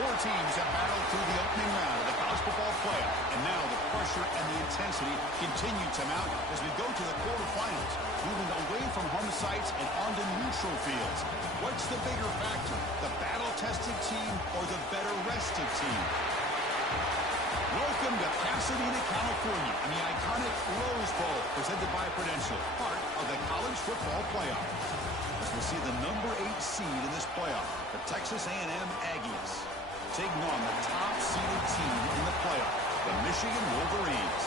Four teams have battled through the opening round of the college football playoff, and now the pressure and the intensity continue to mount as we go to the quarterfinals, moving away from home sites and onto neutral fields. What's the bigger factor, the battle-tested team or the better-rested team? Welcome to Pasadena, California, and the iconic Rose Bowl, presented by Prudential, part of the college football playoff. As we see the number 8 seed in this playoff, the Texas A&M Aggies, taking on the top-seeded team in the playoff, the Michigan Wolverines.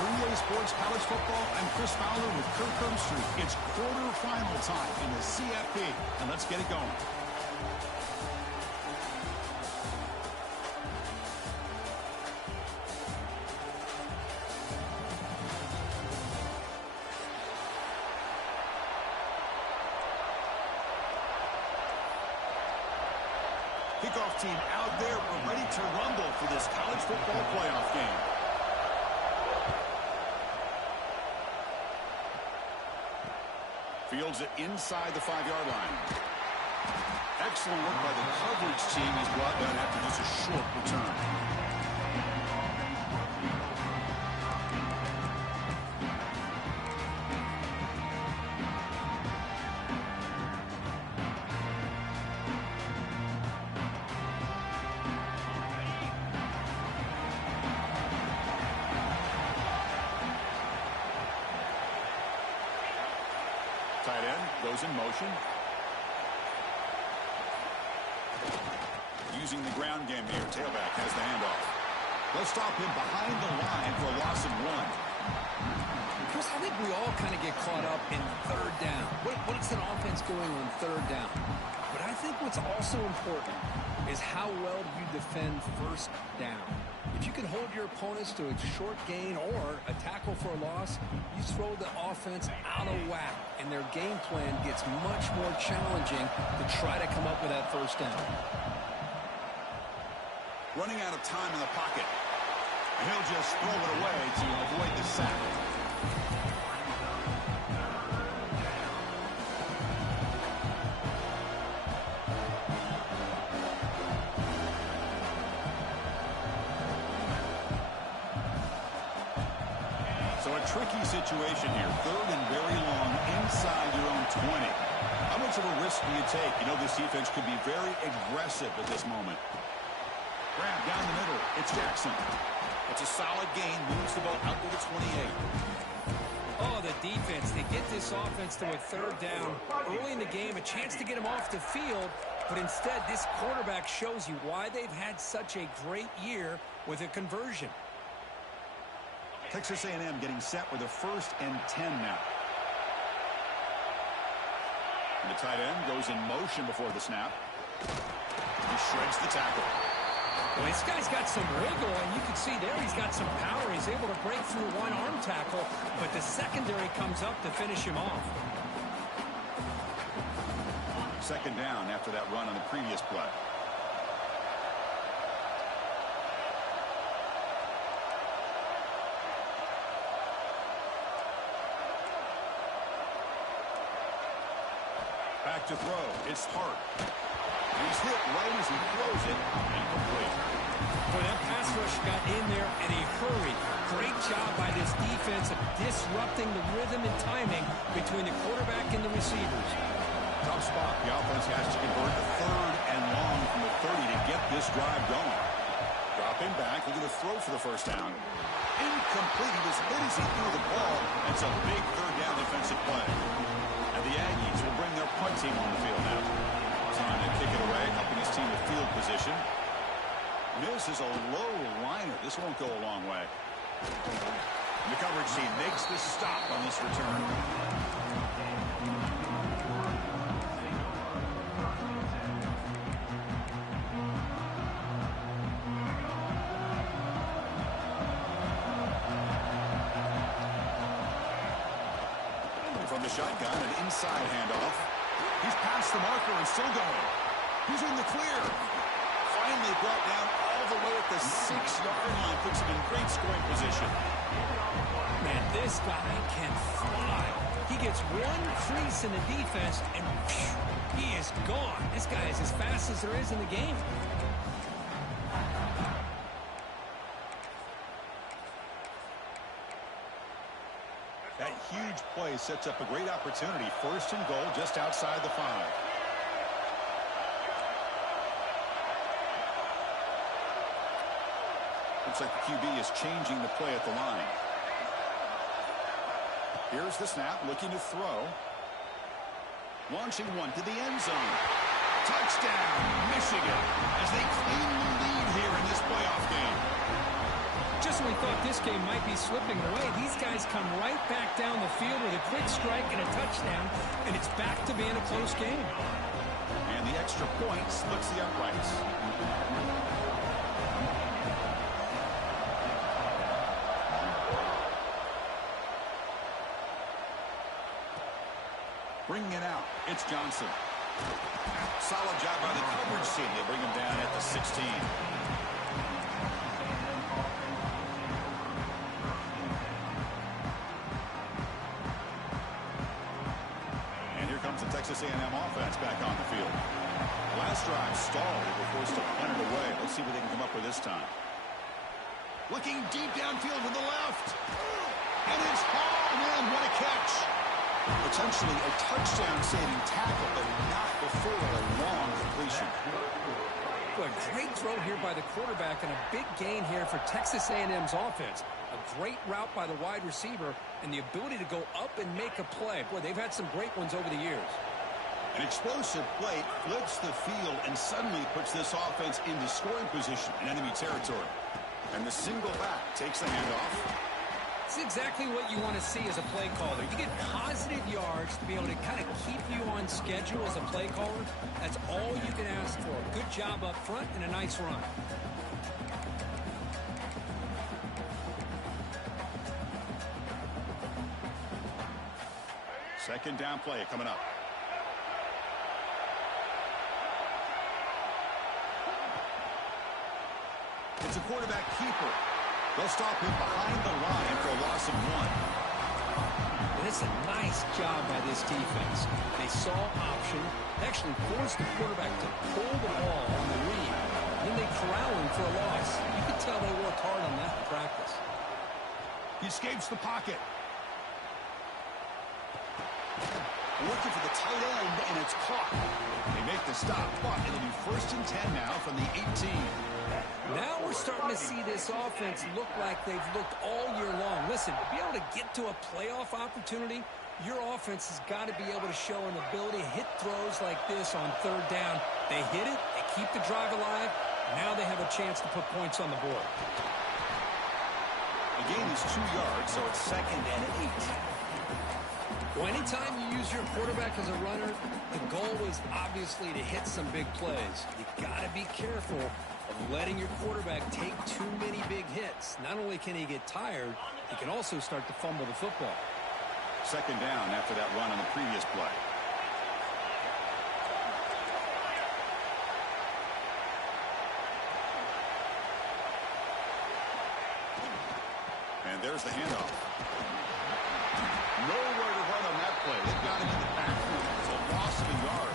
3A Sports College Football, I'm Chris Fowler with Kirk Herbstreit. It's quarterfinal time in the CFP, and let's get it going. Kickoff team out there. We're ready to rumble for this college football playoff game. Fields it inside the 5-yard line. Excellent work by the coverage team. He's brought down after just a short return. Tight end goes in motion. Using the ground game here. Tailback has the handoff. They'll stop him behind the line for a loss of 1. Chris, I think we all kind of get caught up in third down. What's an offense doing on third down? But I think what's also important is how well you defend first down. If you can hold your opponents to a short gain or a tackle for a loss, you throw the offense out of whack, and their game plan gets much more challenging to try to come up with that first down. Running out of time in the pocket. And he'll just throw it away to avoid the sack. So a tricky situation here. Third and very long inside your own 20. How much of a risk do you take? You know, this defense could be very aggressive at this moment. Grab down the middle. It's Jackson. It's a solid gain. Moves the ball out to the 28. Oh, the defense. They get this offense to a third down early in the game. A chance to get him off the field. But instead, this quarterback shows you why they've had such a great year with a conversion. Texas A&M getting set with a 1st and 10 now. And the tight end goes in motion before the snap. He shreds the tackle. Well, this guy's got some wiggle, and you can see there he's got some power. He's able to break through one arm tackle, but the secondary comes up to finish him off. Second down after that run on the previous play. Back to throw. It's Hart. He's hit right as he throws it. Incomplete. Well, that pass rush got in there in a hurry. Great job by this defense of disrupting the rhythm and timing between the quarterback and the receivers. Tough spot. The offense has to convert a 3rd and long from the 30 to get this drive going. Dropping back. Looking to throw for the first down. Incomplete. He was hit as he threw the ball. It's a big 3rd down defensive play. And the Aggies will bring their punt team on the field now. Trying to kick it away, helping his team with field position. Misses a low liner. This won't go a long way. And the coverage team makes the stop on this return. From the shotgun, an inside handoff. He's past the marker and still going. He's in the clear. Finally brought down all the way at the 6-yard line. Puts him in great scoring position. Man, this guy can fly. He gets one crease in the defense, and he is gone. This guy is as fast as there is in the game. play sets up a great opportunity. 1st and goal just outside the 5. Looks like the QB is changing the play at the line. Here's the snap, looking to throw. Launching one to the end zone. Touchdown, Michigan, as they claim the lead here in this playoff game. Just when we thought this game might be slipping away, these guys come right back down the field with a quick strike and a touchdown, and it's back to being a close game. And the extra point splits the uprights. Bringing it out, it's Johnson. Solid job by the coverage team. They bring him down at the 16. And here comes the Texas A&M offense back on the field. Last drive stalled. They were forced to punt it away. Let's see what they can come up with this time. Looking deep downfield to the left. And it's hauled in. What a catch. Potentially a touchdown-saving tackle, but not before a long completion. A great throw here by the quarterback and a big gain here for Texas A&M's offense. A great route by the wide receiver and the ability to go up and make a play. Boy, they've had some great ones over the years. An explosive play flips the field and suddenly puts this offense into scoring position in enemy territory. And the single back takes the handoff. It's exactly what you want to see as a play caller. You get positive yards to be able to kind of keep you on schedule as a play caller. That's all you can ask for. Good job up front and a nice run. Second down play coming up. It's a quarterback keeper. They'll stop him behind the line for a loss of 1. And it's a nice job by this defense. They saw option, actually forced the quarterback to pull the ball on the read. Then they corral him for a loss. You can tell they worked hard on that in practice. He escapes the pocket. Looking for the tight end, and it's caught. They make the stop, but it'll be 1st and 10 now from the 18. Now we're starting to see this offense look like they've looked all year long. Listen, to be able to get to a playoff opportunity, your offense has got to be able to show an ability to hit throws like this on 3rd down. They hit it, they keep the drive alive. Now they have a chance to put points on the board. The gain is 2 yards, so it's 2nd and 8. Well, anytime you use your quarterback as a runner, the goal is obviously to hit some big plays. You got to be careful of letting your quarterback take too many big hits. Not only can he get tired, he can also start to fumble the football. 2nd down after that run on the previous play. And there's the handoff. Nowhere to run on that play. They've got him in the backfield. It's a loss of a yard.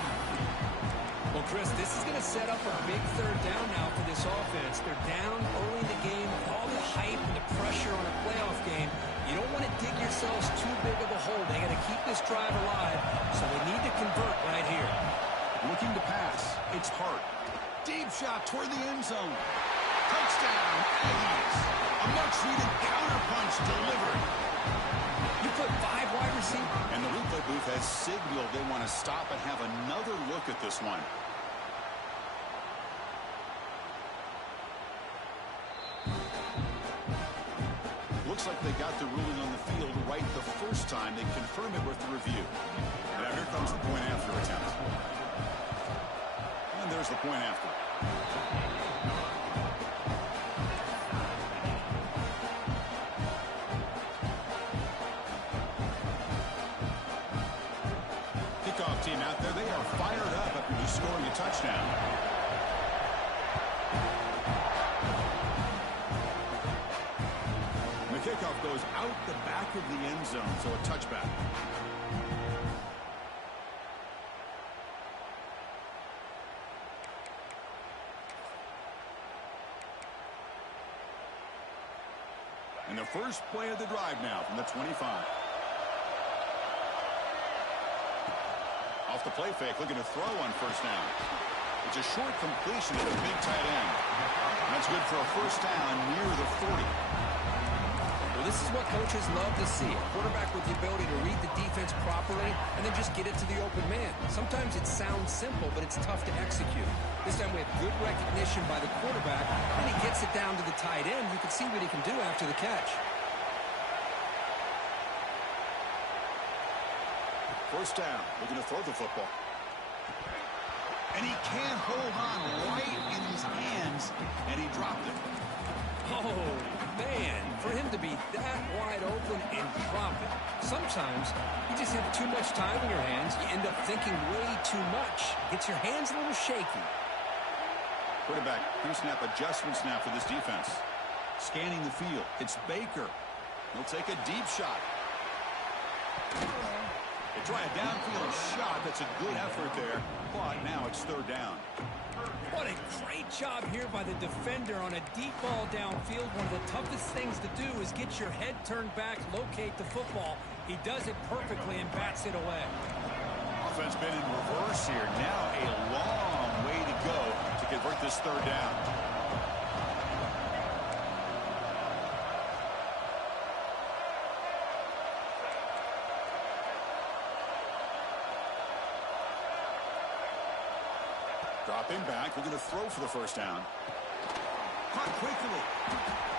Well, Chris, this is going to set up a big 3rd down now for this offense. They're down early in the game. All the hype and the pressure on a playoff game. You don't want to dig yourselves too big of a hole. They got to keep this drive alive, so they need to convert right here. Looking to pass. It's Hart. Deep shot toward the end zone. Touchdown, Aggies. A much-needed counterpunch delivered. You put 5 wide receivers. And the replay booth has signaled they want to stop and have another look at this one. Looks like they got the ruling on the field right the first time. They confirm it with the review. Now here comes the point after attempt. And there's the point after. Kickoff team out there. They are fired up after just scoring a touchdown. The kickoff goes out the back of the end zone, so a touchback. And the first play of the drive now from the 25. off the play fake, looking to throw on first down. It's a short completion to the big tight end. That's good for a first down near the 40. Well, this is what coaches love to see. A quarterback with the ability to read the defense properly and then just get it to the open man. Sometimes it sounds simple, but it's tough to execute. This time we have good recognition by the quarterback, and he gets it down to the tight end. You can see what he can do after the catch. First down, looking to throw the football. And he can't hold on right in his hands, and he dropped it. Oh, man, for him to be that wide open and drop it. Sometimes you just have too much time in your hands. You end up thinking way too much. Gets your hands a little shaky. Quarterback, pre-snap adjustment snap for this defense. Scanning the field. It's Baker. He'll take a deep shot. They try a downfield shot. That's a good effort there, but now it's third down. What a great job here by the defender on a deep ball downfield. One of the toughest things to do is get your head turned back, locate the football. He does it perfectly and bats it away. Offense been in reverse here. Now a long way to go to convert this third down. Dropping back, we're going to throw for the first down. Caught quickly.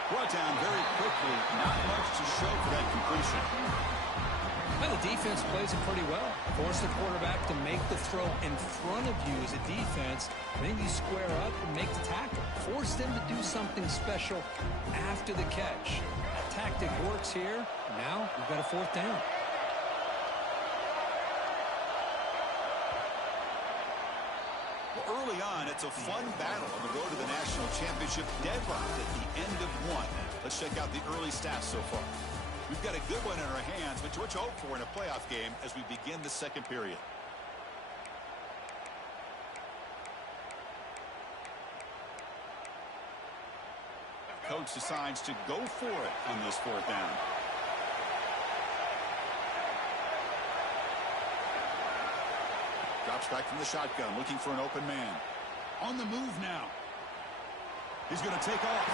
Brought down very quickly. Not much to show for that completion. Well, the defense plays it pretty well. Force the quarterback to make the throw in front of you as a defense. Then you square up and make the tackle. Force them to do something special after the catch. That tactic works here. Now we've got a fourth down. Early on, it's a fun battle on the road to the national championship, deadlocked at the end of one. Let's check out the early stats so far. We've got a good one in our hands, but what you hope for in a playoff game as we begin the second period. Coach decides to go for it on this fourth down. Drops back from the shotgun, looking for an open man. On the move now. He's going to take off.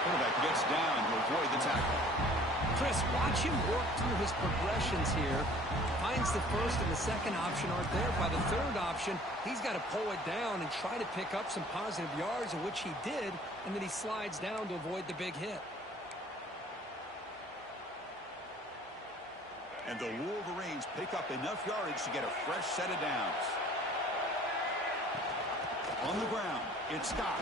Quarterback gets down to avoid the tackle. Chris, watch him work through his progressions here. Finds the first and the second option aren't there. By the third option, he's got to pull it down and try to pick up some positive yards, of which he did, and then he slides down to avoid the big hit. And the Wolverines pick up enough yardage to get a fresh set of downs. On the ground, it's Scott.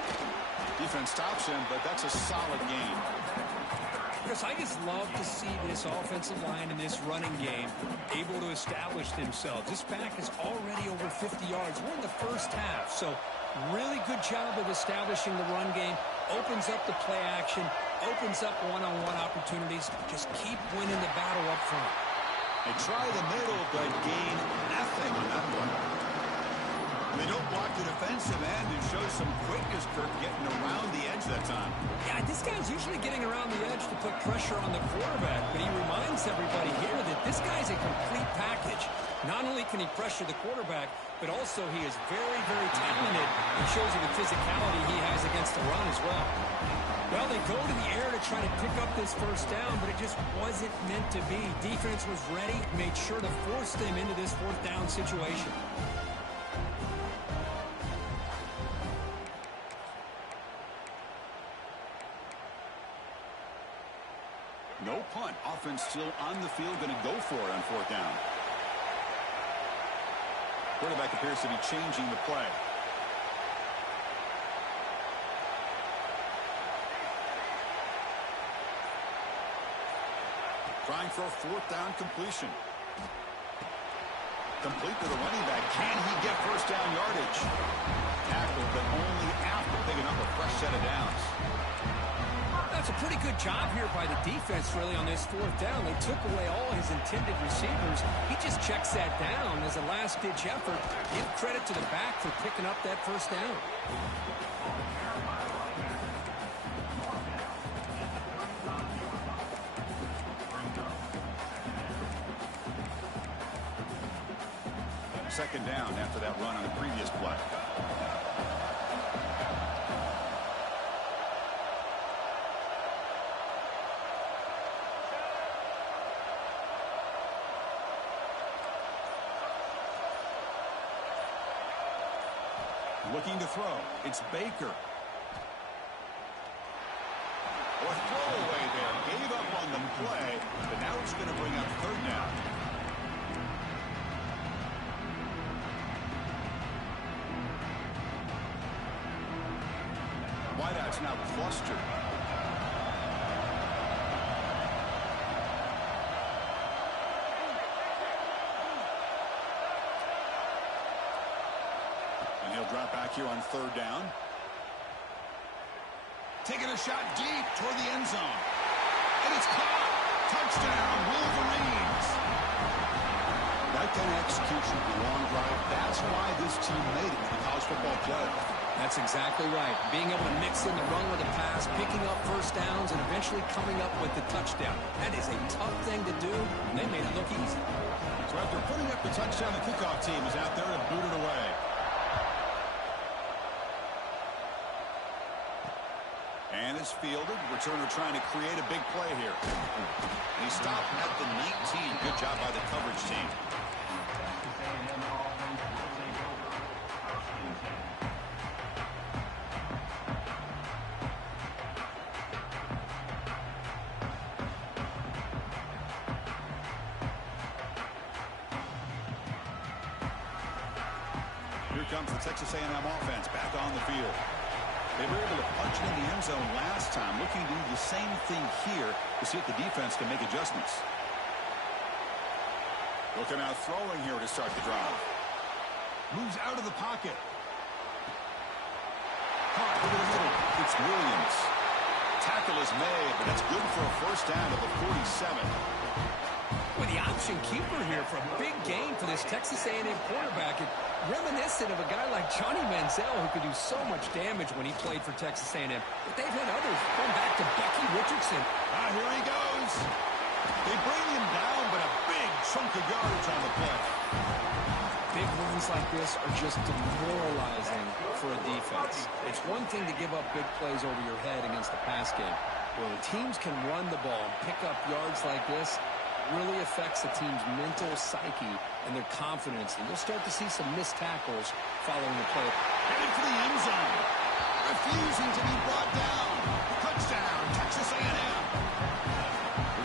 Defense stops him, but that's a solid gain. Chris, I just love to see this offensive line in this running game able to establish themselves. This back is already over 50 yards. We're in the first half, so really good job of establishing the run game. Opens up the play action, opens up one-on-one opportunities. Just keep winning the battle up front. They try the middle, but gain nothing on that one. They don't block the defensive end and show some quickness, Kirk, getting around the edge that time. Yeah, this guy's usually getting around the edge to put pressure on the quarterback, but he reminds everybody here that this guy's a complete package. Not only can he pressure the quarterback, but also he is very, very talented and shows you the physicality he has against the run as well. Well, they go to the air to try to pick up this first down, but it just wasn't meant to be. Defense was ready, made sure to force them into this fourth down situation. No punt. Offense still on the field, going to go for it on fourth down. Quarterback appears to be changing the play. Trying for a fourth down completion. Complete to the running back. Can he get first down yardage? Tackled, but only after picking up a fresh set of downs. That's a pretty good job here by the defense, really, on this fourth down. They took away all his intended receivers. He just checks that down as a last-ditch effort. Give credit to the back for picking up that first down. Second down after that run on the previous play. Looking to throw. It's Baker. Or throwaway there. Gave up on the play, but now it's going to bring up third down. Wideout's now clustered. And he'll drop back here on third down. Taking a shot deep toward the end zone. And it's caught. Touchdown, Wolverines. That kind of execution of the long drive, that's why this team made it to the college football playoff. That's exactly right. Being able to mix in the run with the pass, picking up first downs, and eventually coming up with the touchdown. That is a tough thing to do, and they made it look easy. So after putting up the touchdown, the kickoff team is out there to boot it away. And is fielded. Returner trying to create a big play here. And he stopped at the 19. Good job by the coverage team. Here comes the Texas A&M offense back on the field. They were able to punch it in the end zone last time, looking to do the same thing here to see if the defense can make adjustments. Looking out throwing here to start the drive. Moves out of the pocket. Caught over the middle. It's Williams. Tackle is made, but that's good for a first down to the 47. With the option keeper here for a big gain for this Texas A&M quarterback. Reminiscent of a guy like Johnny Manziel, who could do so much damage when he played for Texas A&M. But they've had others, going back to Becky Richardson. Here he goes. They bring him down, but a big chunk of yardage on the play. Big runs like this are just demoralizing for a defense. It's one thing to give up big plays over your head against the pass game. When teams can run the ball and pick up yards like this, really affects the team's mental psyche and their confidence. And you'll start to see some missed tackles following the play. Headed for the end zone. Refusing to be brought down. Touchdown, Texas A&M.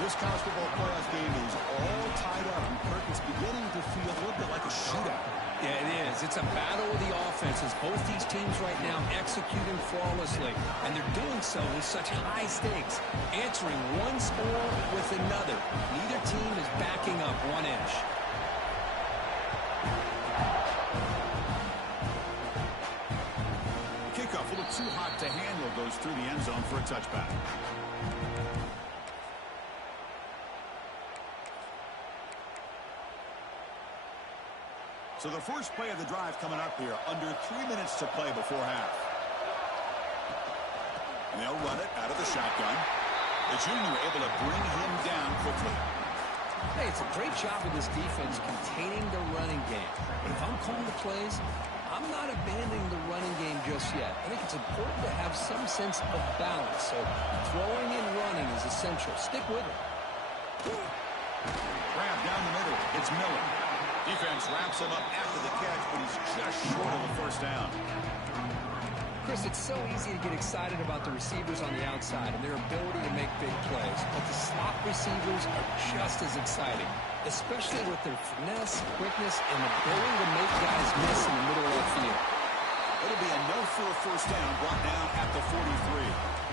This college football playoff game is all tied up. And Kirk is beginning to feel a little bit like a shootout. Yeah, it is. It's a battle of the offenses. Both these teams right now executing flawlessly, and they're doing so with such high stakes, answering one score with another. Neither team is backing up one inch. Kickoff a little too hot to handle, goes through the end zone for a touchback. So the first play of the drive coming up here, under 3 minutes to play before half. And they'll run it out of the shotgun. The junior able to bring him down quickly. Hey, it's a great job of this defense containing the running game. But if I'm calling the plays, I'm not abandoning the running game just yet. I think it's important to have some sense of balance. So throwing and running is essential. Stick with it. Grab down the middle. It's Miller. Defense wraps him up after the catch, but he's just short of the first down. Chris, it's so easy to get excited about the receivers on the outside and their ability to make big plays. But the slot receivers are just as exciting, especially with their finesse, quickness, and ability to make guys miss in the middle of the field. It'll be a no for a first down, brought down at the 43.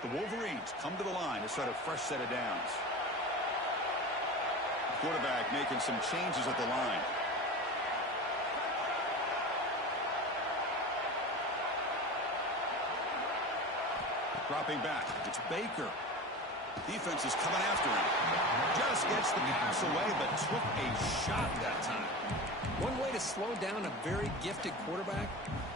The Wolverines come to the line to start a fresh set of downs. Quarterback making some changes at the line. Dropping back. It's Baker. Defense is coming after him. Just gets the pass away, but took a shot that time. One way to slow down a very gifted quarterback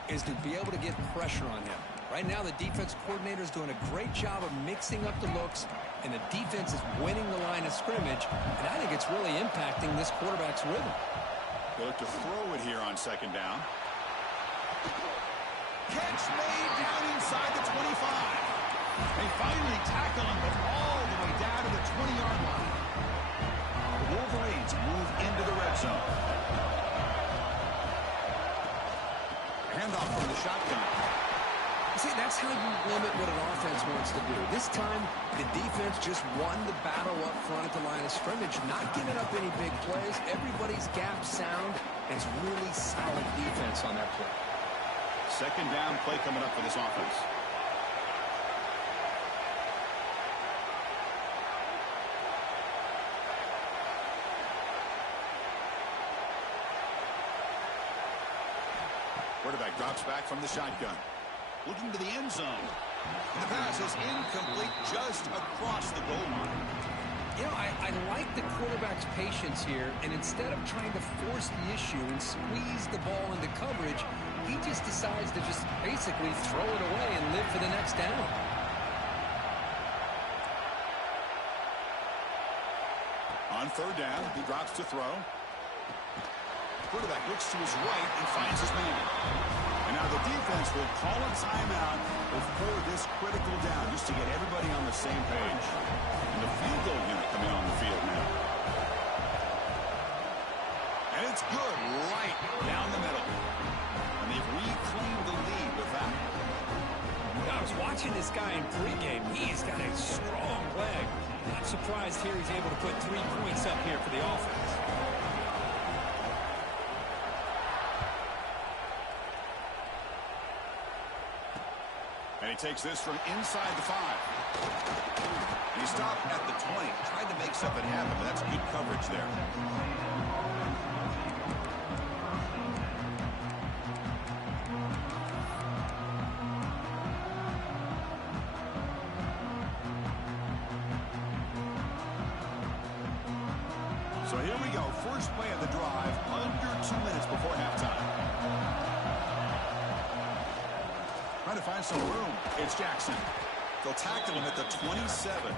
is to be able to get pressure on him. Right now, the defense coordinator is doing a great job of mixing up the looks, and the defense is winning the line of scrimmage, and I think it's really impacting this quarterback's rhythm. They look to throw it here on second down. Catch made down inside the 25. They finally tackle him, but all the way down to the 20-yard line. The Wolverines move into the red zone. Handoff from the shotgun. See, that's how you limit what an offense wants to do. This time, the defense just won the battle up front at the line of scrimmage, not giving up any big plays. Everybody's gap sound, and it's really solid defense on that play. Second down play coming up for this offense. Quarterback drops back from the shotgun. Looking to the end zone. The pass is incomplete just across the goal line. You know, I like the quarterback's patience here, and instead of trying to force the issue and squeeze the ball into coverage, he just decides to just basically throw it away and live for the next down. On third down, he drops to throw. Quarterback looks to his right and finds his man. And now the defense will call a timeout before this critical down, just to get everybody on the same page. And the field goal unit coming on the field now. And it's good right down the middle. And they've reclaimed the lead with that. I was watching this guy in pregame. He's got a strong leg. Not surprised here he's able to put 3 points up here for the offense. And he takes this from inside the 5. And he stopped at the 20. Tried to make something happen, but that's good coverage there. So here we go. First play of the drive, under 2 minutes before halftime. Trying to find some room. It's Jackson. They'll tackle him at the 27.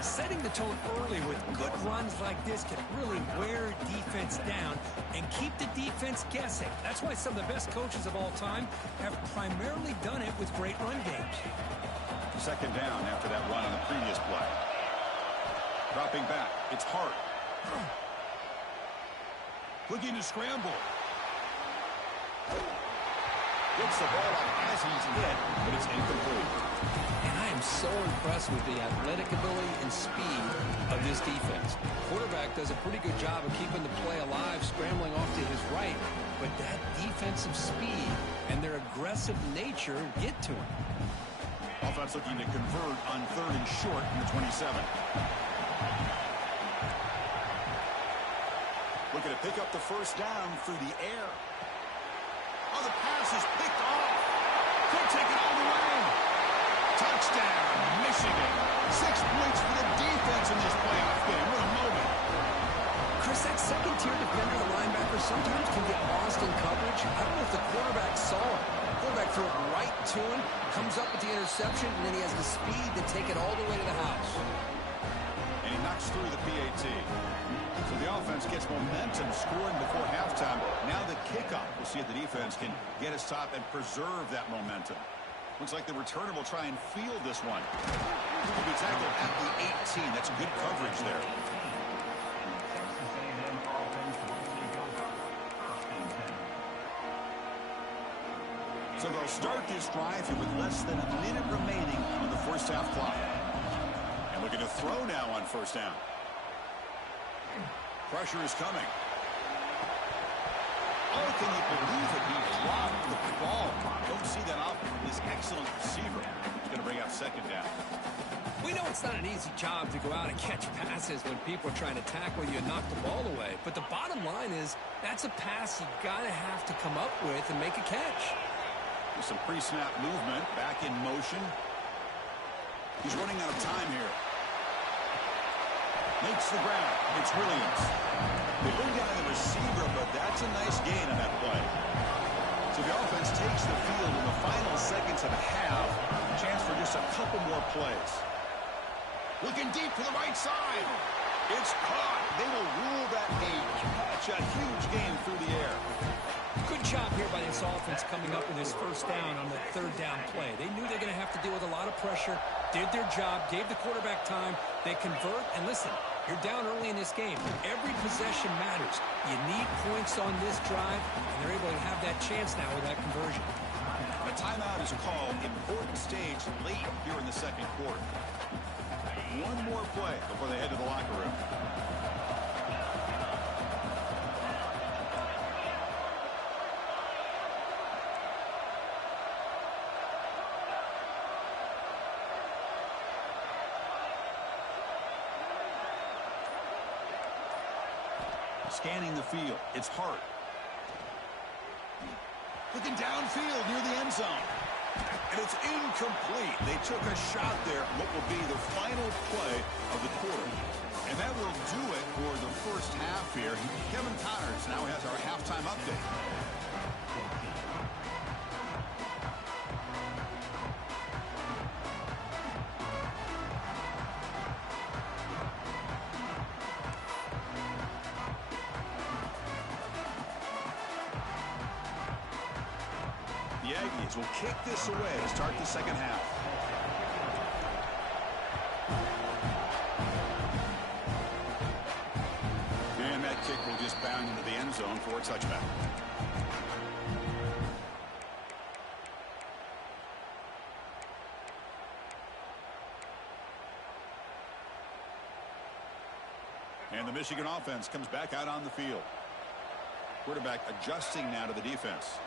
Setting the tone early with good runs like this can really wear defense down and keep the defense guessing. That's why some of the best coaches of all time have primarily done it with great run games. Second down after that run on the previous play. Dropping back. It's Hart. Looking to scramble. Gets the ball up as he's hit, but it's incomplete. And I am so impressed with the athletic ability and speed of this defense. Quarterback does a pretty good job of keeping the play alive, scrambling off to his right, but that defensive speed and their aggressive nature get to him. Offense looking to convert on third and short in the 27. Looking to pick up the first down through the air. Oh, the pass is picked off. Could take it all the way. Touchdown, Michigan. 6 points for the defense in this playoff game. What a moment. Chris, that second-tier defender, the linebacker, sometimes can get lost in coverage. I don't know if the quarterback saw it. The quarterback threw it right to him, comes up with the interception, and then he has the speed to take it all the way to the house. And he knocks through the PAT. So the offense gets momentum scoring before halftime. Now the kickoff. We'll see if the defense can get his top and preserve that momentum. Looks like the returner will try and field this one. He'll be tackled at the 18. That's good coverage there. So they'll start this drive here with less than a minute remaining on the first half clock. And looking to throw now on first down. Pressure is coming. Oh, can you believe it? He dropped the ball. Don't see that off this excellent receiver. He's going to bring out second down. We know it's not an easy job to go out and catch passes when people are trying to tackle you and knock the ball away. But the bottom line is that's a pass you got to have to come up with and make a catch. With some pre-snap movement, back in motion. He's running out of time here. Makes the ground. It's Williams. They bring down the receiver, but that's a nice gain on that play. So the offense takes the field in the final seconds of a half. Chance for just a couple more plays. Looking deep to the right side. It's caught. They will rule that a catch. A huge gain through the air. Good job here by this offense coming up with this first down on the third down play. They knew they were going to have to deal with a lot of pressure, did their job, gave the quarterback time. They convert, and listen, you're down early in this game. Every possession matters. You need points on this drive, and they're able to have that chance now with that conversion. A timeout is called. Important stage late here in the second quarter. One more play before they head to the locker room. Scanning the field. It's Hart. Looking downfield near the end zone. And it's incomplete. They took a shot there. What will be the final play of the quarter. And that will do it for the first half here. Kevin Connors now has our halftime update. The Aggies will kick this away to start the second half. And that kick will just bound into the end zone for a touchback. And the Michigan offense comes back out on the field. Quarterback adjusting now to the defense.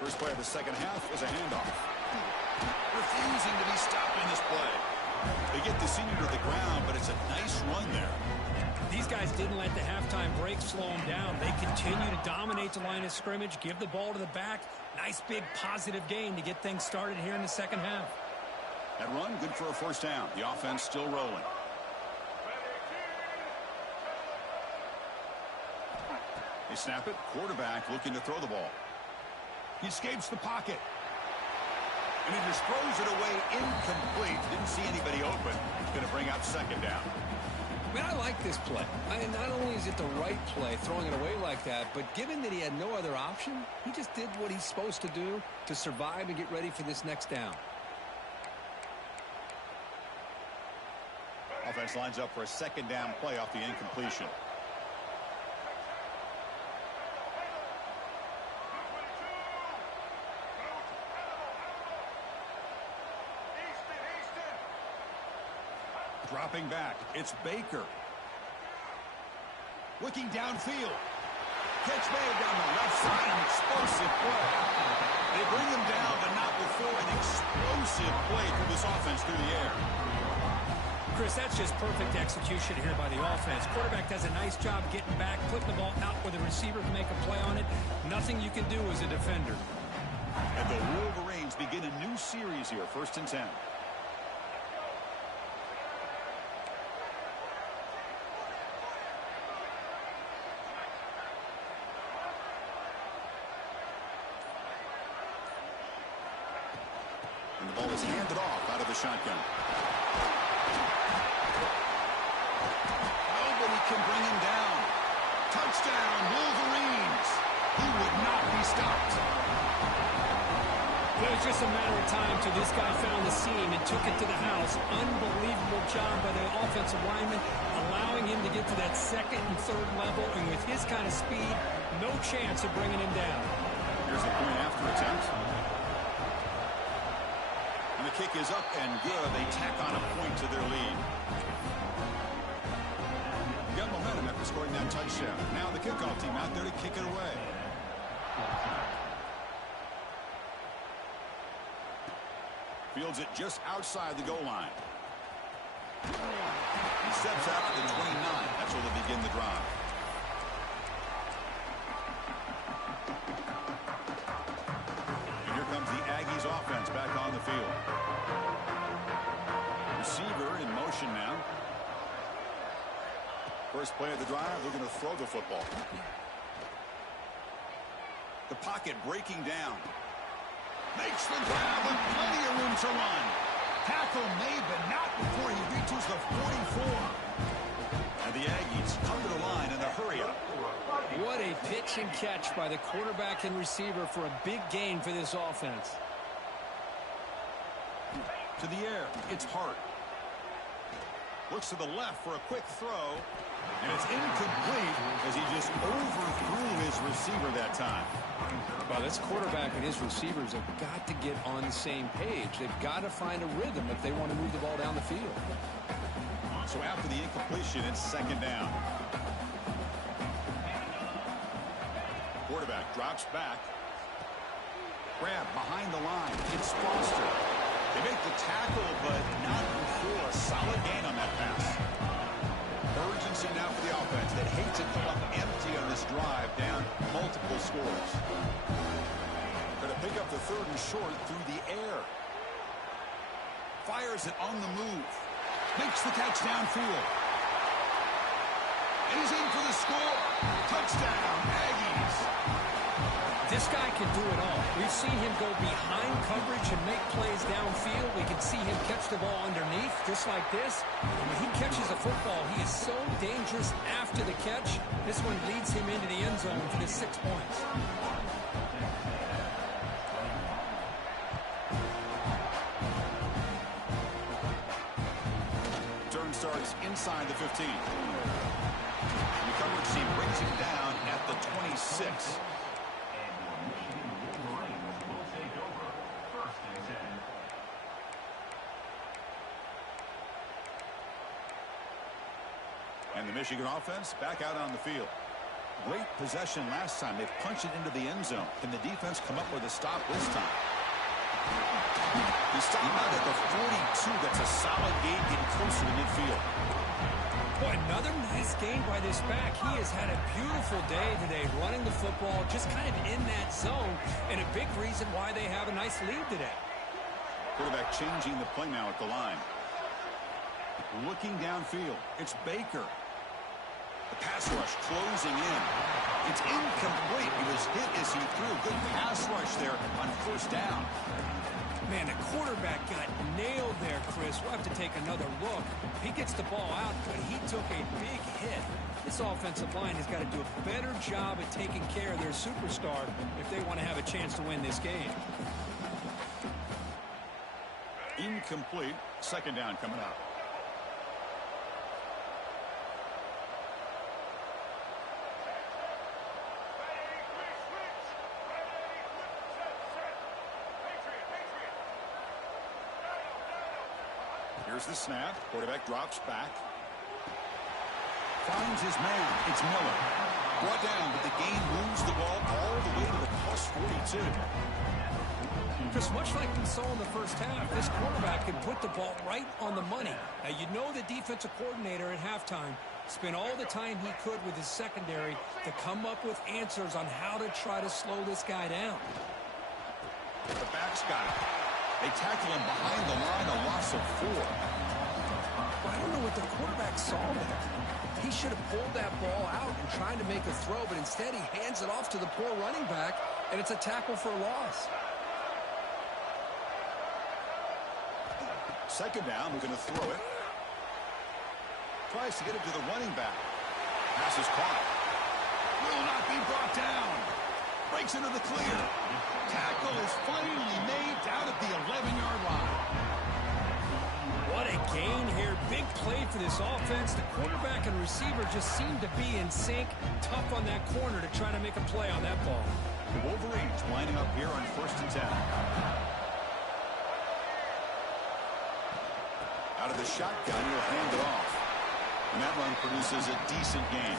First play of the second half is a handoff. Refusing to be stopped in this play. They get the senior to the ground, but it's a nice run there. These guys didn't let the halftime break slow them down. They continue to dominate the line of scrimmage, give the ball to the back. Nice big positive gain to get things started here in the second half. That run, good for a first down. The offense still rolling. They snap it. Quarterback looking to throw the ball. He escapes the pocket. And he just throws it away incomplete. Didn't see anybody open. It's going to bring up second down. Man, I like this play. Not only is it the right play, throwing it away like that, but given that he had no other option, he just did what he's supposed to do to survive and get ready for this next down. Offense lines up for a second down play off the incompletion. Dropping back, it's Baker. Looking downfield. Catch made down the left side, an explosive play. They bring him down, but not before an explosive play through this offense through the air. Chris, that's just perfect execution here by the offense. Quarterback does a nice job getting back, putting the ball out where the receiver can make a play on it. Nothing you can do as a defender. And the Wolverines begin a new series here, 1st and 10. And the ball is handed off out of the shotgun. Nobody can bring him down. Touchdown, Wolverines. He would not be stopped. It was just a matter of time till this guy found the seam and took it to the house. Unbelievable job by the offensive lineman, allowing him to get to that second and third level. And with his kind of speed, no chance of bringing him down. Here's the point after attempt. And the kick is up and good. They tack on a point to their lead. Got momentum after scoring that touchdown. Now the kickoff team out there to kick it away. Fields it just outside the goal line. He steps out to the 29. That's where they begin the drive. And here comes the Aggies offense back on the field. Receiver in motion now. First play of the drive, they're going to throw the football. The pocket breaking down. Makes the grab with plenty of room to run. Tackle made, but not before he reaches the 44. And the Aggies come to the line in a hurry up. What a pitch and catch by the quarterback and receiver for a big gain for this offense. To the air, it's Hart. Looks to the left for a quick throw. And it's incomplete as he just overthrew his receiver that time. Well, this quarterback and his receivers have got to get on the same page. They've got to find a rhythm if they want to move the ball down the field. So after the incompletion, it's second down. Quarterback drops back. Grab behind the line. It's Foster. They make the tackle, but not before a solid gain on that pass. Urgency now for the offense that hates to come up empty on this drive, down multiple scores. Going to pick up the third and short through the air. Fires it on the move. Makes the catch downfield. And he's in for the score. Touchdown, Aggies. This guy can do it all. We've seen him go behind coverage and make plays downfield. We can see him catch the ball underneath, just like this. And when he catches a football, he is so dangerous after the catch. This one leads him into the end zone for the 6 points. Turn starts inside the 15. The coverage team brings him down at the 26. And the Michigan offense back out on the field. Great possession last time. They punched it into the end zone. Can the defense come up with a stop this time? He stopped out at the 42. That's a solid gain, getting closer to midfield. Boy, another nice gain by this back. He has had a beautiful day today running the football, just kind of in that zone, and a big reason why they have a nice lead today. Quarterback changing the play now at the line. Looking downfield. It's Baker. The pass rush closing in. It's incomplete. He was hit as he threw. Good pass rush there on first down. Man, the quarterback got nailed there, Chris. We'll have to take another look. He gets the ball out, but he took a big hit. This offensive line has got to do a better job at taking care of their superstar if they want to have a chance to win this game. Incomplete. Second down coming up. Here's the snap. Quarterback drops back. Finds his man. It's Miller. Brought down, but the gain moves the ball all the way to the plus 42. Just much like we saw in the first half, this quarterback can put the ball right on the money. Now, you know the defensive coordinator at halftime spent all the time he could with his secondary to come up with answers on how to try to slow this guy down. The back's got it. They tackle him behind the line, a loss of 4. I don't know what the quarterback saw there. He should have pulled that ball out and tried to make a throw, but instead he hands it off to the poor running back, and it's a tackle for a loss. Second down, we're going to throw it. Tries to get it to the running back. Pass is caught. Will not be brought down. Breaks into the clear. Tackle is finally made down at the 11-yard line. What a gain here. Big play for this offense. The quarterback and receiver just seem to be in sync. Tough on that corner to try to make a play on that ball. The Wolverines lining up here on 1st and 10. Out of the shotgun, he'll hand it off. And that run produces a decent gain.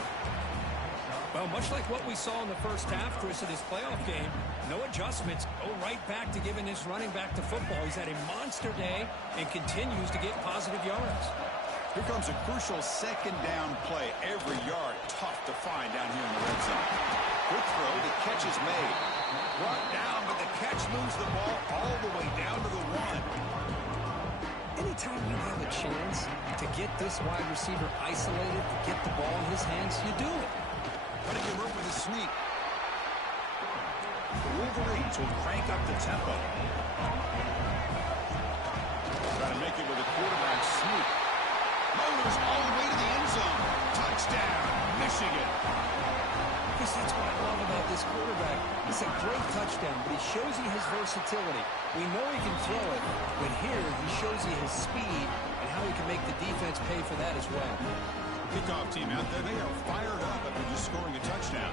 Well, much like what we saw in the first half, Chris, of this playoff game, no adjustments. Go right back to giving this running back to football. He's had a monster day and continues to get positive yards. Here comes a crucial second down play. Every yard tough to find down here in the red zone. Quick throw, the catch is made. Brought down, but the catch moves the ball all the way down to the 1. anytime you have a chance to get this wide receiver isolated, to get the ball in his hands, you do it. Got to give room with a sneak. The Wolverines will crank up the tempo. Got to make it with a quarterback sneak. Motors all the way to the end zone. Touchdown, Michigan. Chris, that's what I love about this quarterback. It's a great touchdown, but he shows you his versatility. We know he can throw it, but here he shows you his speed and how he can make the defense pay for that as well. Kickoff team out there, they are fired up after just scoring a touchdown.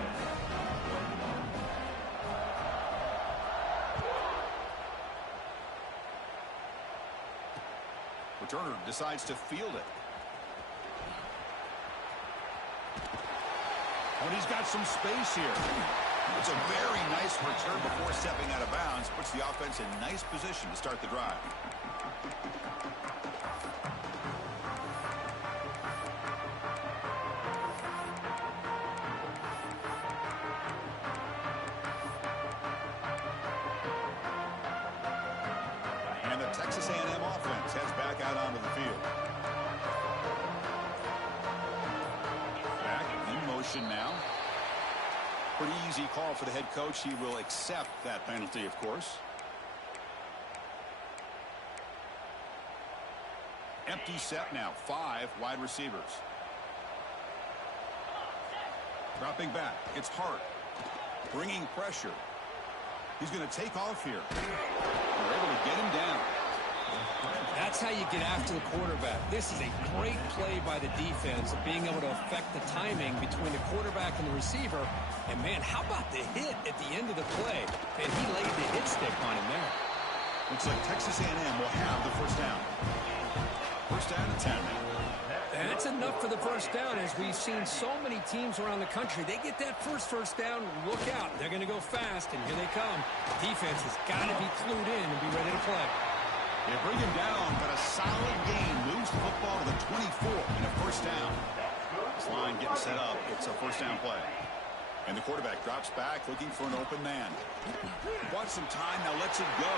Returner decides to field it. Oh, he's got some space here. It's a very nice return before stepping out of bounds. Puts the offense in nice position to start the drive. And the Texas A&M offense heads back out onto the field. Back in motion now. Pretty easy call for the head coach. He will accept that penalty, of course. Empty set now. 5 wide receivers. Dropping back. It's Hart. Bringing pressure. He's going to take off here. They're able to get him down. That's how you get after the quarterback. This is a great play by the defense of being able to affect the timing between the quarterback and the receiver. And, man, how about the hit at the end of the play? And he laid the hit stick on him there. Looks like Texas A&M will have the first down. First down and 10 now. And that's enough for the first down. As we've seen so many teams around the country, they get that first down, look out. They're going to go fast, and here they come. The defense has got to be clued in and be ready to play. They bring him down, but a solid gain moves the football to the 24 and a first down. This line getting set up. It's a first down play. And the quarterback drops back looking for an open man. Wants some time, now lets it go.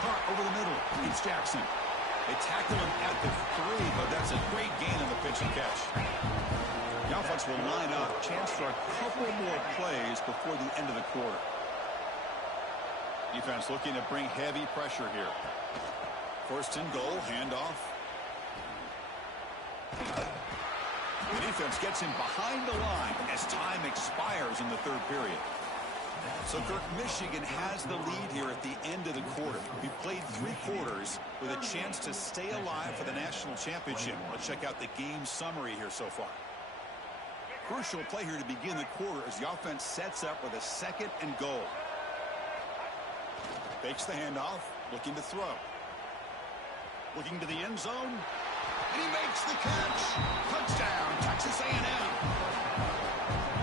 Caught over the middle. It's Jackson. They tackle him at the 3, but that's a great gain on the pitch and catch. The offense will line up. Chance for a couple more plays before the end of the quarter. Defense looking to bring heavy pressure here. First and goal, handoff. The defense gets him behind the line as time expires in the third period. So, Kirk, Michigan has the lead here at the end of the quarter. We played 3 quarters with a chance to stay alive for the national championship. Let's check out the game summary here so far. Crucial play here to begin the quarter as the offense sets up with a second and goal. Fakes the handoff, looking to throw. Looking to the end zone, and he makes the catch. Touchdown, Texas A&M.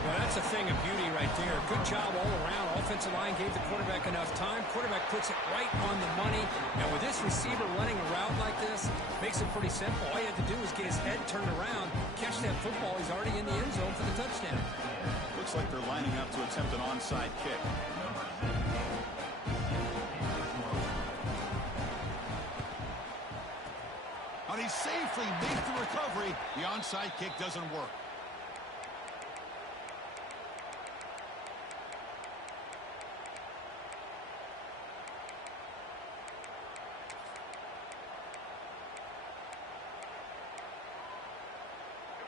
Well, that's a thing of beauty right there. Good job all around. Offensive line gave the quarterback enough time. Quarterback puts it right on the money. And with this receiver running a route like this, makes it pretty simple. All you have to do is get his head turned around, catch that football. He's already in the end zone for the touchdown. Looks like they're lining up to attempt an onside kick. And he safely makes the recovery. The onside kick doesn't work.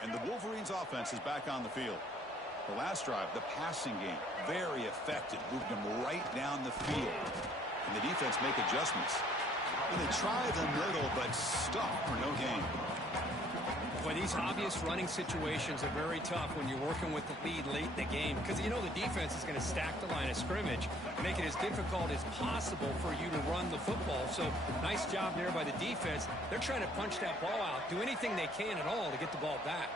And the Wolverines offense is back on the field. The last drive, the passing game, very effective. Moved them right down the field. And the defense make adjustments. And they try the middle, but stop for no gain. Boy, these obvious running situations are very tough when you're working with the lead late in the game because you know the defense is going to stack the line of scrimmage, make it as difficult as possible for you to run the football. So nice job there by the defense. They're trying to punch that ball out, do anything they can at all to get the ball back.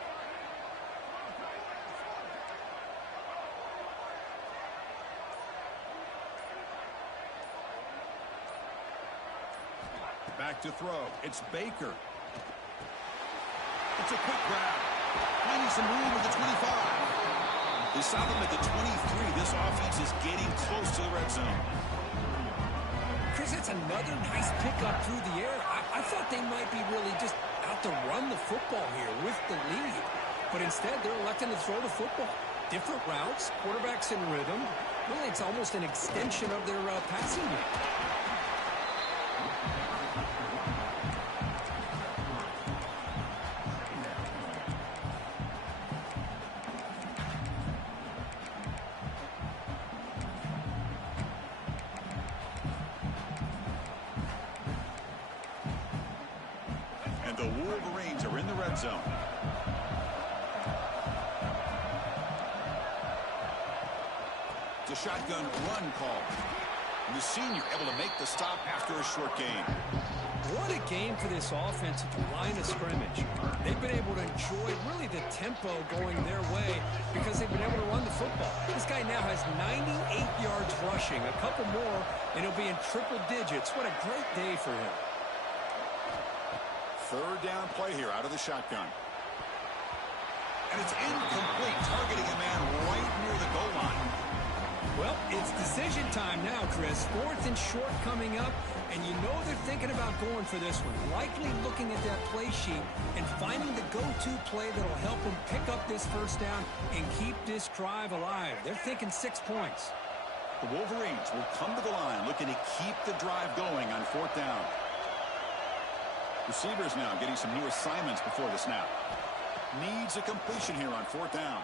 Back to throw. It's Baker. It's a quick grab. Finding some room at the 25. They stop him at the 23. This offense is getting close to the red zone. Chris, Guys, that's another nice pickup through the air. I thought they might be really just out to run the football here with the lead. But instead, they're electing to throw the football. Different routes, quarterbacks in rhythm. Really, it's almost an extension of their passing game. And the Wolverines are in the red zone. The shotgun run call. And the senior able to make the stop after a short gain. What a game for this offensive line of scrimmage. They've been able to enjoy really the tempo going their way because they've been able to run the football. This guy now has 98 yards rushing, a couple more, and he'll be in triple digits. What a great day for him. Third down play here out of the shotgun. And it's incomplete, targeting a man right near the goal line. Well, it's decision time now, Chris. 4th and short coming up, and you know they're thinking about going for this one. Likely looking at that play sheet and finding the go-to play that'll help them pick up this first down and keep this drive alive. They're thinking 6 points. The Wolverines will come to the line looking to keep the drive going on 4th down. Receivers now getting some new assignments before the snap. Needs a completion here on 4th down.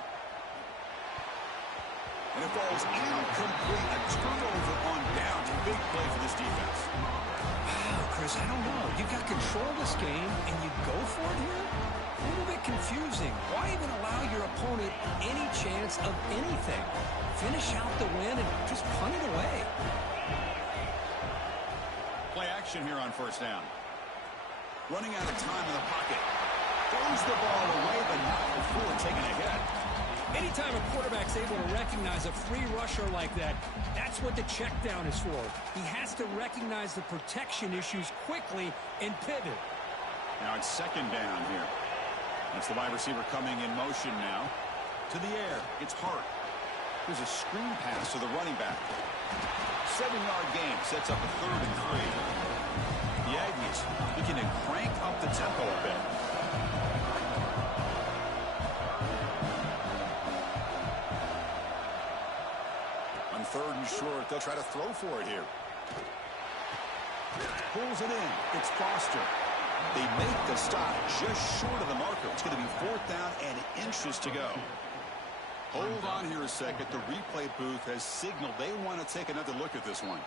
And it falls incomplete. A turnover on downs. Big play for this defense. Wow, Chris, I don't know. You got control of this game, and you go for it here? A little bit confusing. Why even allow your opponent any chance of anything? Finish out the win and just punt it away. Play action here on 1st down. Running out of time in the pocket. Throws the ball away, but not before taking a hit. Anytime a quarterback's able to recognize a free rusher like that, that's what the check down is for. He has to recognize the protection issues quickly and pivot. Now it's 2nd down here. That's the wide receiver coming in motion now. To the air. It's Hart. There's a screen pass to the running back. 7-yard gain sets up a 3rd and 3. The Aggies looking to crank up the tempo a bit. On 3rd and short, they'll try to throw for it here. Pulls it in. It's Foster. They make the stop just short of the marker. It's going to be 4th down and inches to go. Hold on here a second. The replay booth has signaled they want to take another look at this one.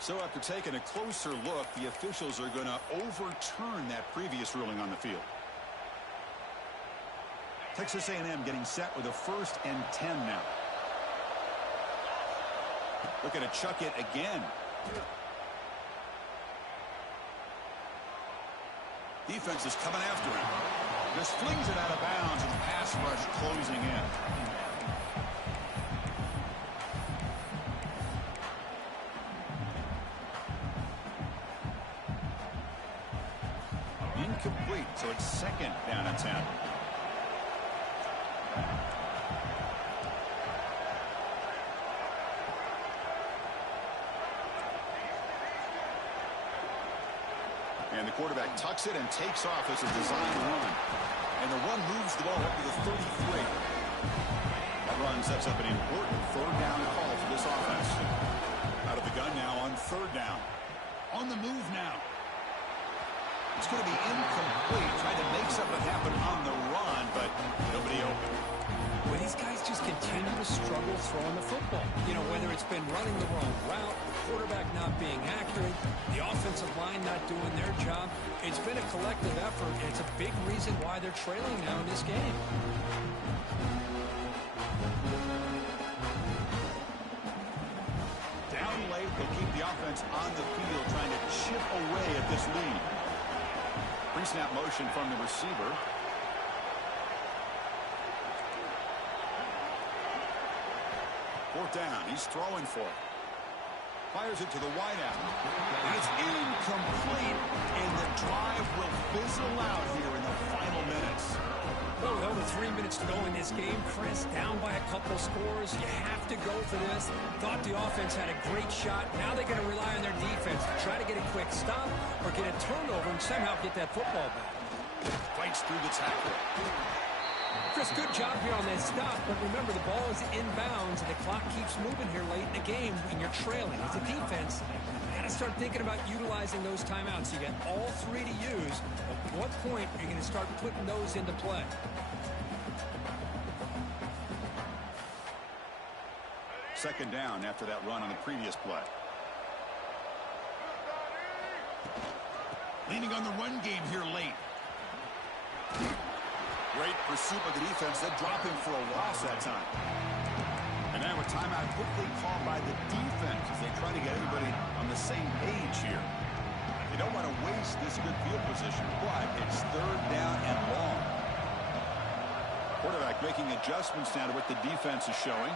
So after taking a closer look, the officials are going to overturn that previous ruling on the field. Texas A&M getting set with a 1st and 10 now. Looking to chuck it again. Defense is coming after him. Just flings it out of bounds, and the pass rush closing in. Incomplete, so it's 2nd down and 10. And the quarterback tucks it and takes off as a designed run. And the run moves the ball up to the 33. That run sets up an important 3rd down call for this offense. Out of the gun now on 3rd down. On the move now. It's going to be incomplete, trying to make something happen on the run, but nobody open. Well, these guys just continue to struggle throwing the football. You know, whether it's been running the wrong route, the quarterback not being accurate, the offensive line not doing their job. It's been a collective effort, and it's a big reason why they're trailing now in this game. Down late, they'll keep the offense on the field, trying to chip away at this lead. Pre-snap motion from the receiver. Fourth down. He's throwing for it. Fires it to the wideout. It's incomplete, and the drive will fizzle out here in the final minutes. Well, with over 3 minutes to go in this game, Chris, down by a couple scores. You have to go for this. Thought the offense had a great shot. Now they're going to rely on their defense to try to get a quick stop or get a turnover and somehow get that football back. Fights through the tackle. Chris, good job here on that stop, but remember the ball is inbounds and the clock keeps moving here late in the game when you're trailing. As a defense, you got to start thinking about utilizing those timeouts. You got all three to use. At what point are you going to start putting those into play? Second down after that run on the previous play. Leaning on the run game here late. Great pursuit by the defense. They'll drop him for a loss that time. And now a timeout quickly called by the defense as they try to get everybody on the same page here. They don't want to waste this good field position, but it's third down and long. Quarterback making adjustments now to what the defense is showing.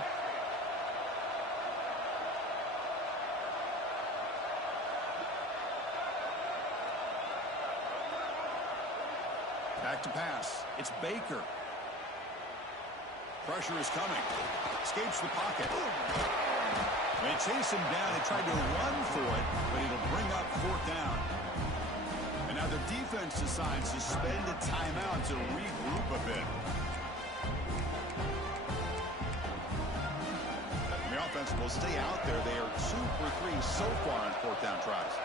Back to pass. It's Baker. Pressure is coming. Escapes the pocket. They chase him down. They tried to run for it, but it'll bring up fourth down. And now the defense decides to spend a timeout to regroup a bit. And the offense will stay out there. They are 2 for 3 so far on fourth down tries.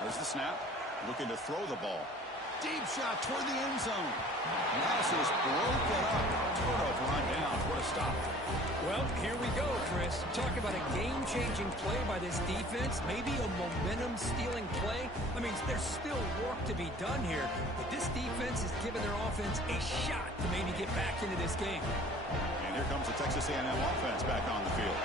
There's the snap. Looking to throw the ball. Deep shot toward the end zone. Pass is broken up. Turnover on down. What a stop. Well, here we go, Chris. Talk about a game-changing play by this defense. Maybe a momentum-stealing play. I mean, there's still work to be done here, but this defense is giving their offense a shot to maybe get back into this game. And here comes the Texas A&M offense back on the field.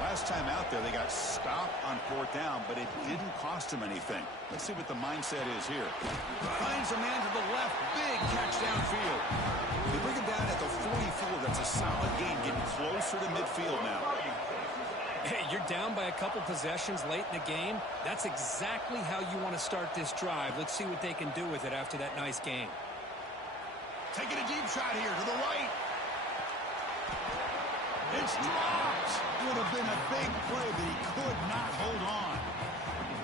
Last time out there, they got stopped on fourth down, but it didn't cost them anything. Let's see what the mindset is here. Finds a man to the left. Big catch downfield. They bring him down at the 44. That's a solid gain, getting closer to midfield now. Hey, you're down by a couple possessions late in the game. That's exactly how you want to start this drive. Let's see what they can do with it after that nice game. Taking a deep shot here to the right. It's dropped. Would have been a big play, but he could not hold on.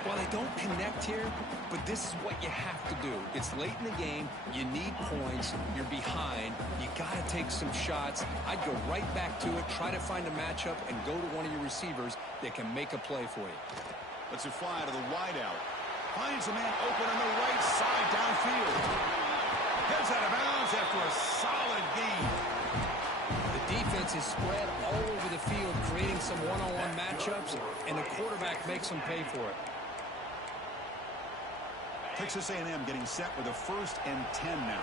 Well, they don't connect here, but this is what you have to do. It's late in the game. You need points. You're behind. You got to take some shots. I'd go right back to it, try to find a matchup, and go to one of your receivers that can make a play for you. Let's it fly to the wideout. Finds a man open on the right side downfield. Gets out of bounds after a solid gain. Defense is spread all over the field, creating some one-on-one matchups, and the quarterback makes them pay for it. Texas A&M getting set with a 1st and 10 now.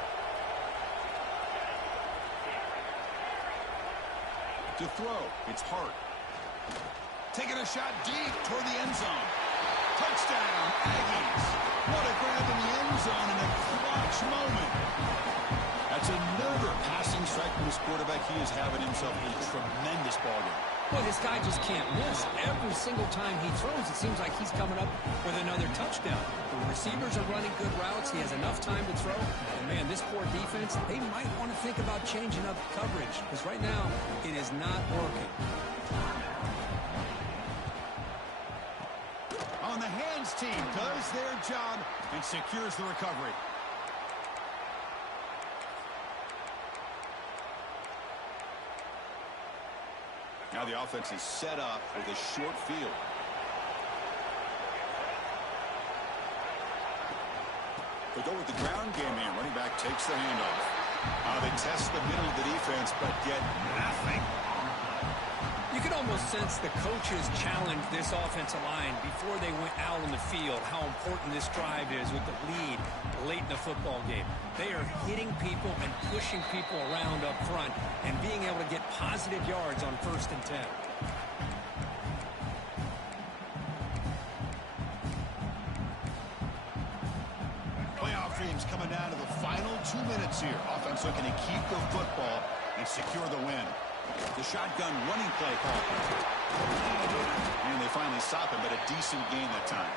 To throw, it's Hart. Taking a shot deep toward the end zone. Touchdown, Aggies. What a grab in the end zone in a clutch moment. That's another passing strike from his quarterback. He is having himself a tremendous ball game. Well, this guy just can't miss. Every single time he throws, it seems like he's coming up with another touchdown. The receivers are running good routes. He has enough time to throw. And, man, this poor defense, they might want to think about changing up coverage because right now it is not working. On the hands team does their job and secures the recovery. Now the offense is set up with a short field. They go with the ground game here. Running back takes the handoff. They test the middle of the defense, but get nothing. You can almost sense the coaches challenged this offensive line before they went out on the field, how important this drive is with the lead late in the football game. They are hitting people and pushing people around up front and being able to get positive yards on 1st and 10. game's coming down to the final 2 minutes here. Offense looking to keep the football and secure the win. The shotgun running play call. And they finally stop him, but a decent gain that time.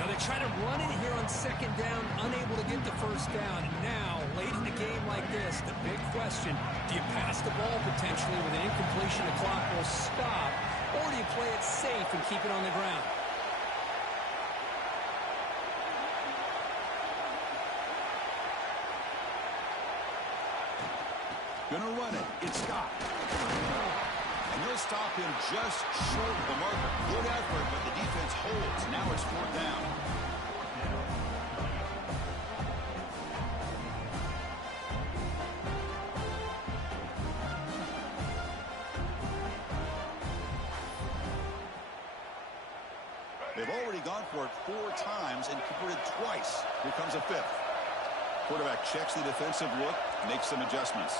Now they try to run it here on second down, unable to get the first down. And now, late in the game like this, the big question, do you pass the ball potentially with an incompletion? The clock will stop, or do you play it safe and keep it on the ground? Gonna run it. It's Scott. And they'll stop him just short of the marker. Good effort, but the defense holds. Now it's 4th down. They've already gone for it 4 times and converted twice. Here comes a 5th. Quarterback checks the defensive look, makes some adjustments.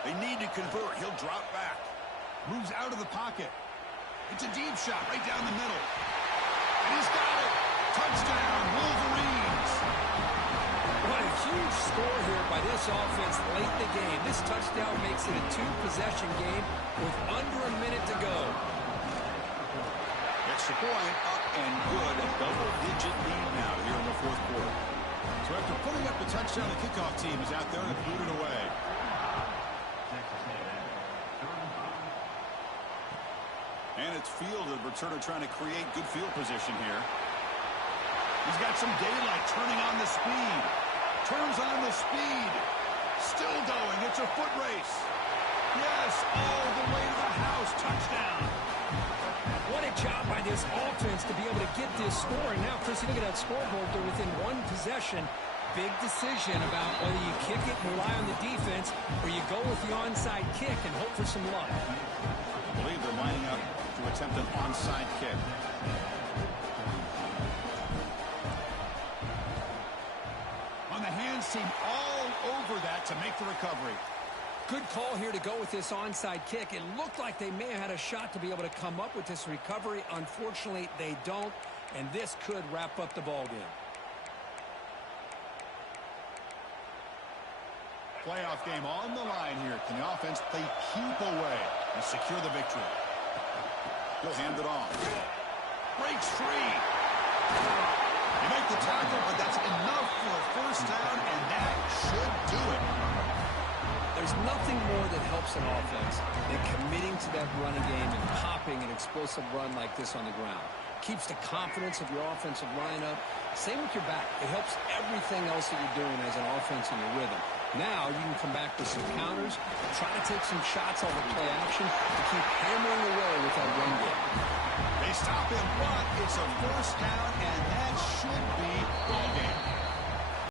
They need to convert. He'll drop back. Moves out of the pocket. It's a deep shot right down the middle. And he's got it. Touchdown, Wolverines. What a huge score here by this offense late in the game. This touchdown makes it a 2-possession game with under a minute to go. Extra point up and good. A double-digit lead now here in the 4th quarter. So after putting up the touchdown, the kickoff team is out there and boot it away. And it's fielded. Returner trying to create good field position here. He's got some daylight, turning on the speed. Turns on the speed. Still going. It's a foot race. Yes, all the way to the house. Touchdown. What a job by this offense to be able to get this score. And now, Chris, you look at that scoreboard. They're within 1 possession. Big decision about whether you kick it and rely on the defense or you go with the onside kick and hope for some luck. I believe they're lining up to attempt an onside kick. On the hands team all over that to make the recovery. Good call here to go with this onside kick. It looked like they may have had a shot to be able to come up with this recovery. Unfortunately, they don't, and this could wrap up the ball game. Playoff game on the line here. Can the offense play keep away and secure the victory? He'll hand it off. Breaks free. They make the tackle, but that's enough for a first down, and that should do it. There's nothing more that helps an offense than committing to that running game and popping an explosive run like this on the ground. Keeps the confidence of your offensive lineup. Same with your back. It helps everything else that you're doing as an offense in your rhythm. Now you can come back with some counters, try to take some shots off of play action to keep hammering away with that run game. They stop him, but it's a first down, and that should